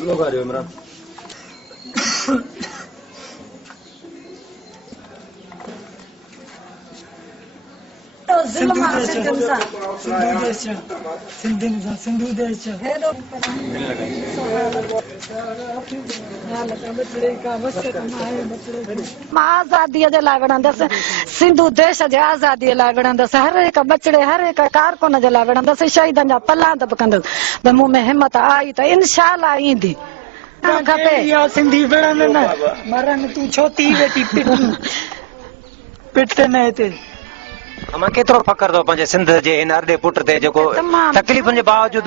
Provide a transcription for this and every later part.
लोग आ रहे हो इमरान। सिंधु देश आज़ादी जे लाइ विढ़ंदसि, सिंधु देश जे आज़ादी लाइ विढ़ंदसि, हर हिकु बचड़े हर हिकु कारकुन जे लाइ विढ़ंदसि, शहीदनि जा पलांद बि कंदसि। भई मूं में हिमत आई त इंशाअल्लाह ईंदी। खपे सिंधी विढ़नि न मरनि, तूं छो थी वेठी पिट न हिते। अमा केतिरो फ़ख्रु अथव पंहिंजे सिंध जे हिन अरड़े पुट ते जेको तकलीफ़ुनि जे बावजूद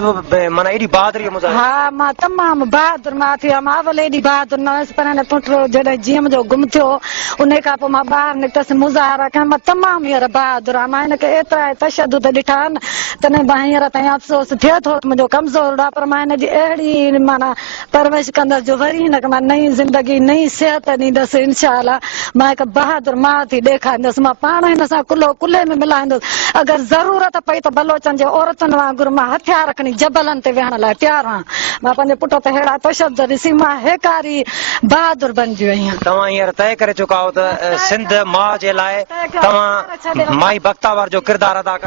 माना एॾी बहादुरी मुज़ाहिर। हा मां तमामु बहादुर मां थी आहियां, मां भले एॾी बहादुर न हुयसि, पर हिन पुट जॾहिं जीअं मुंहिंजो गुम थियो उन खां पोइ मां ॿाहिरि निकितसि मुज़ाहिरा कयां। मां तमामु हींअर बहादुर आहियां। मां हिनखे एतिरा तशदुद ॾिठा आहिनि तॾहिं मां हींअर ताईं अफ़सोस थिए थो मुंहिंजो कमज़ोर आहे, पर मां हिनजी अहिड़ी माना परवरिश कंदसि जो वरी हिनखे मां नई ज़िंदगी नई सिहत ॾींदसि इंशाअल्लाह। मां हिकु बहादुर माउ थी ॾेखारींदसि, मां पाण हिन सां कुल्हे में मिलाईंदसि। अगरि ज़रूरत पई त बलोचनि जे औरतुनि वांगुरु मां हथियार खणी जबलनि ते वेहण लाइ तयारु आहियां। मां पंहिंजे पुट ते अहिड़ा तशदुद ॾिसी मां हेकारी बहादुर बणिजी वई आहियां। तव्हां हींअर तय करे चुका आहियो त सिंध माउ जे लाइ तव्हां माई बख्तावर जो किरदारु अदा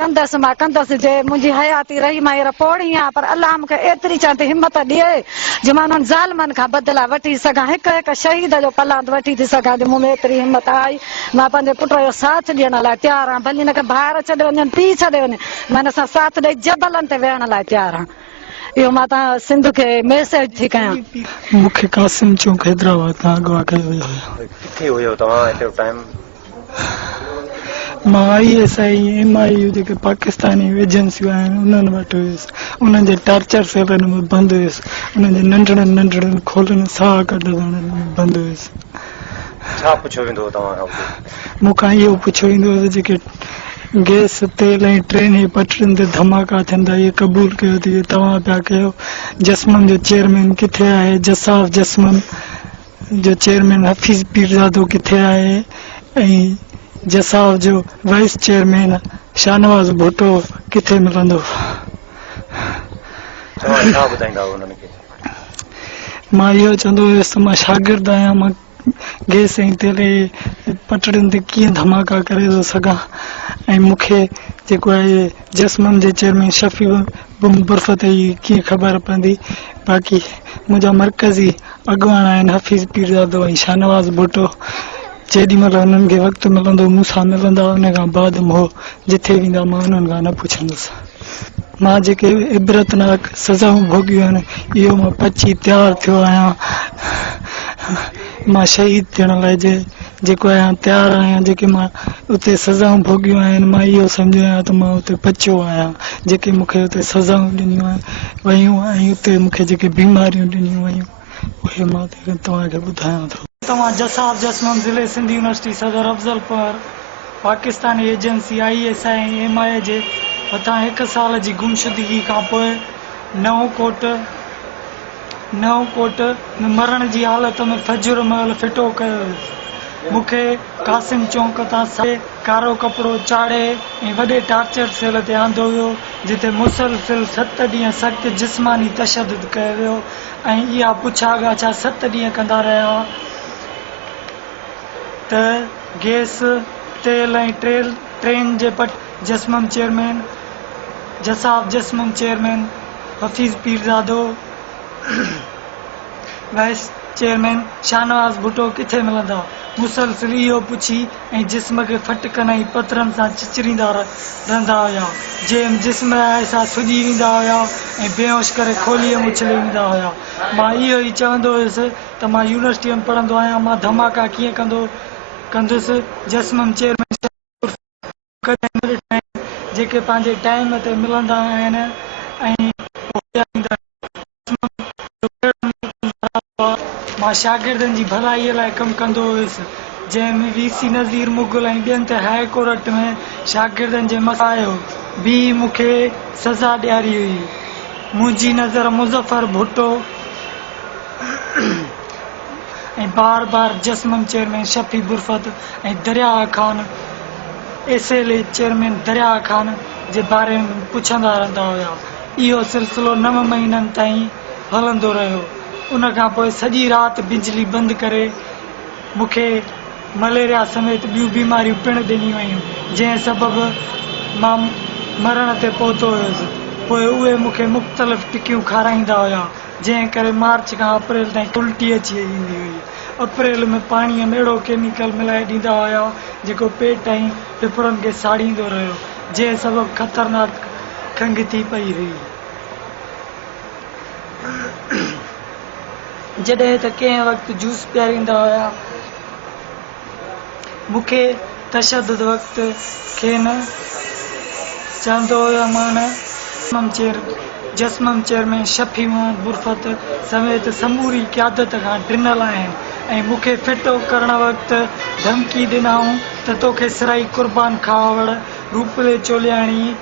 कंदसि। मां कंदसि जे मुंहिंजी हयाती रही मां हींअर पौड़ी आहियां, पर अलाह मूंखे एतिरी चवंदी हिमत ॾिए जो मां उन्हनि ज़ालिमनि खां बदिला वठी सघां, हिकु हिकु शहीद जो पलांद वठी थी सघां। जो मूं में एतिरी हिमत आई, मां पंहिंजे पुट जो साथ ॾियण लाइ तयारु आहियां। भली हिनखे ॿाहिरि छॾे वञनि, पीउ छॾे वञे, मां हिन सां साथ ॾेई जबलनि ते वेहण लाइ तयारु आहियां। इहो मां तव्हां सिंध खे मैसेज थी कयां। मूंखे कासिम चौक हैदराबाद खां अगवा कयो वियो हुयो। किथे हुयो तव्हां एतिरो टाइम? मां ISI MIU जेके पाकिस्तानी एजेंसियूं आहिनि उन्हनि वटि हुयुसि, उन्हनि जे टार्चर सेलनि में बंदि हुयुसि, उन्हनि जे नंढड़नि नंढड़नि खोलनि साह कढण में बंदि हुयुसि। छा पुछियो वेंदो तव्हां खां? मूंखां इहो पुछियो वेंदो हुओ जेके गैस तेल ऐं ट्रेन जी पटरियुनि ते धमाका थींदा, इहे क़बूल कयो त तव्हां पिया कयो। जसमन जो चेयरमैन किथे आहे? जसाफ जसमन जो चेयरमैन हफ़ीज़ पीरज़ादो किथे आहे? ऐं जसाफ जो वाइस चेयरमैन शाहनवाज़ भुट्टो किथे मिलंदो? मां इहो चवंदो हुयुसि त मां शागिर्द आहियां, मां गैस ऐं तेल पटड़ियुनि ते कीअं धमाका करे थो सघां, ऐं मूंखे जेको आहे जसमन जे चेयरमैन शफ़ी बुरफ़त जी कीअं ख़बर पवंदी। बाक़ी मुंहिंजा मरकज़ी अॻवान आहिनि हफ़ीज़ पीरज़ादो ऐं शाहनवाज़ भुट्टो। जेॾी महिल हुननि खे वक़्तु मिलंदो मूंसां मिलंदा, उन खां बाद मोह जिथे वेंदा मां उन्हनि खां न पुछंदुसि। मां जेके इबरतनाक सज़ाऊं भोॻियूं आहिनि इहो मां पची तयारु थियो आहियां। मां शहीद थियण लाइ जेको आहियां तयारु आहियां। जेके मां उते सज़ाऊं भोॻियूं आहिनि मां इहो सम्झो आहियां त मां उते पचियो आहियां। जेके मूंखे उते सज़ाऊं ॾिनियूं वयूं ऐं उते मूंखे जेके बीमारियूं ॾिनियूं वयूं उहे मां तव्हांखे ॿुधायां थो। तव्हां जसाफ जसमन ज़िले सिंध यूनिवर्सिटी सदर अफ़ज़ल पर पाकिस्तानी एजेंसी ISI ऐं MIA जे मथां 1 साल जी गुमशुदगी खां पोइ नओं कोट में मरण जी हालत में फजर महल फिटो कयो। मूंखे कासिम चौक तां कारो कपिड़ो चाढ़े ऐं वॾे टार्चर सेल ते आंदो वियो, जिते मुसलसिल 7 ॾींहं सख़्त जिस्मानी तशदुद कयो वियो ऐं इहा पुछा ॻाछा 7 ॾींहं कंदा रहिया त गैस तेल ऐं ट्रेन जे जसमन चेयरमैन जसाफ जसमन chairman Hafeez Pirzado vice chairman Shahnawaz Bhutto किथे मिलंदा। मुसलसिल इहो पुछी ऐं जिस्म खे फटकनि ऐं पथरनि सां चिचरींदा रहंदा हुया, जंहिं जिस्म सां सुॼी वेंदा हुया ऐं बेहोश करे खोलीअ में उछले वेंदा हुया। मां इहो ई चवंदो हुयुसि त मां यूनिवर्सिटीअ में पढ़ंदो आहियां, मां धमाका कीअं कंदुसि। जसमन चेयरमैन जेके पंहिंजे टाइम ते मिलंदा आहिनि ऐं मां शागिर्दनि जी भलाईअ लाइ कमु कंदो हुयुसि, जंहिंमें VC नज़ीर मुग़ल ऐं ॿियनि ते हाई कोर्ट में शागिर्दनि जे मसायो बि मूंखे सज़ा ॾियारी हुई। मुंहिंजी नज़र मुज़फ़र भुट्टो ऐं बार जसमन चेयरमैन शफ़ी बुरफ़त ऐं दरिया ख़ान SLA चेयरमैन दरिया ख़ान जे बारे में पुछंदा रहंदा हुया। इहो सिलसिलो 9 महीननि ताईं हलंदो रहियो। उन खां पोइ सॼी राति बिजली बंदि करे मूंखे मलेरिया समेत ॿियूं बीमारियूं पिणु ॾिनियूं वयूं, जंहिं सबबु मां मरण ते पहुतो हुयुसि। पोइ उहे मूंखे मुख़्तलिफ़ टिकियूं खाराईंदा हुया, जंहिं करे मार्च खां अप्रैल ताईं उल्टी अची वेंदी हुई। अप्रैल में पाणीअ में अहिड़ो केमिकल मिलाए ॾींदा हुया जेको पेट ऐं फिफड़नि खे साड़ींदो रहियो, जंहिं सबबु ख़तरनाक खंघि थी पई हुई। जॾहिं त कंहिं वक़्तु जूस पीआरींदा हुया, मूंखे तशदुद वक़्तु खे न चवंदो हुयो मां जस्मम चेयरमैन शफ़ी मोहम्मद बुरफत समेत समूरी क़यादत खां ॾिनल आहिनि ऐं मूंखे फिटो करण वक़्तु धमकी ॾिनाऊं त तोखे सिराई कुर्बान खावड़ रूपले चोलियाणी